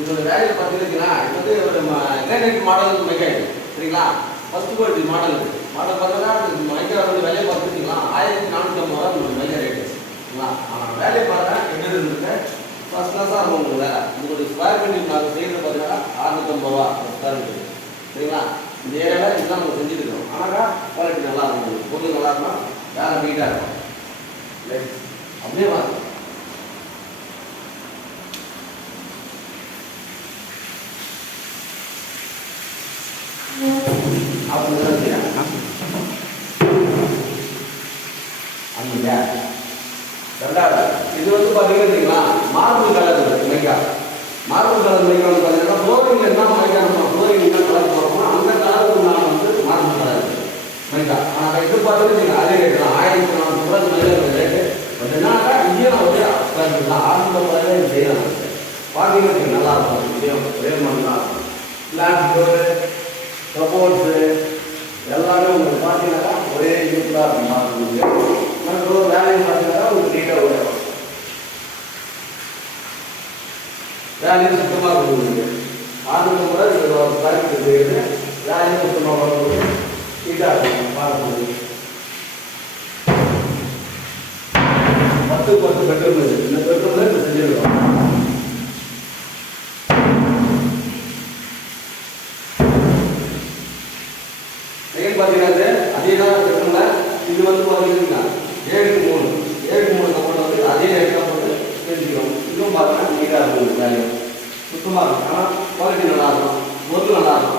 இதோட வேலையை பார்த்தீங்கன்னா இது வந்து ஒரு கிரானைட் மாடல் மெக்கானிக் சரிங்களா. ஃபர்ஸ்ட் குவாலிட்டி மாடல் பார்த்தீங்கன்னா மைக்கா வந்து வேலையை பார்த்துருக்கீங்களா 1450 ரூபா மைக்கா ரேட்டு சரிங்களா. ஆனால் வேலையை பார்த்தா எப்படி இருந்துருக்கு ஃபர்ஸ்ட் கிளாஸாக இருக்கும் உங்களுக்கு வேலை. உங்களுடைய ஸ்கொயர் ஃபீட் நாங்கள் செய்கிறது பார்த்தீங்கன்னா 650 ரூபா ஸ்கொயர் ஃபீட் சரிங்களா. இந்த ஏரியாவில் இதுதான் நம்ம செஞ்சுட்டு இருக்கோம். ஆனாக்கா குவாலிட்டி நல்லா இருக்கும், பொருள் நல்லா இருக்கும், வேலை நீட்டாக இருக்கும். அப்படியே வாங்க இது வந்து பார்த்தீங்கன்னா மார்பிள் கலர் மைக்கா. மார்பிள் கலர் மைக்கா வந்து பார்த்தீங்கன்னா ஃப்ளோரிங் என்ன மைக்கா நம்ம ஃப்ளோரிங் என்ன கலர் போகிறோமோ அந்த கலருக்கு நான் வந்து மார்பிள் கலர் மைக்கா. ஆனால் இது பார்த்தீங்கன்னா அதே ரேட்டு தான் 1400 ரூபாய் ரேட்டு. பட் என்னன்னா இங்கேயும் ஒரே 650 இது செய்யலாம். பார்த்தீங்கன்னா நல்லா இருக்கும், இங்கேயும் ஒரே மாதிரி தான் இருக்கும். ஃப்ளாட் டோரு கபோர்ட்ஸு எல்லாமே உங்களுக்கு பார்த்தீங்கன்னா ஒரே யூஸ்ஃபுல்லாக இருக்கும். மார்பிள் நம்ம வேலையும் பார்த்தீங்கன்னா ஒரு நீட்டாக வரும், வேலையும் சுத்தமாக இருக்கும். ஆளுநர் கூட இதோட கருத்து செய்யுது, வேலையும் சுத்தமாக வரும்போது நீட்டாக இருக்கும் பார்க்கும்போது. 10 பெட்ரூம் இருக்குது. இந்த பெட்ரூமில் இப்போ செஞ்சுருக்கோம். பார்த்தீங்கன்னா அதே தான் பெட்ரூமில் இது வந்து பார்த்தீங்கன்னா 7:3 கப்பல் வந்து அதே ரேட்டாக போட்டு செஞ்சுக்கிறோம். இன்னும் பார்த்தீங்கன்னா நீட்டாக இருக்கும், வேலையும் சுத்தமாக இருக்கும். ஆனால் குவாலிட்டி நல்லாயிருக்கும், பொருள் நல்லாயிருக்கும்.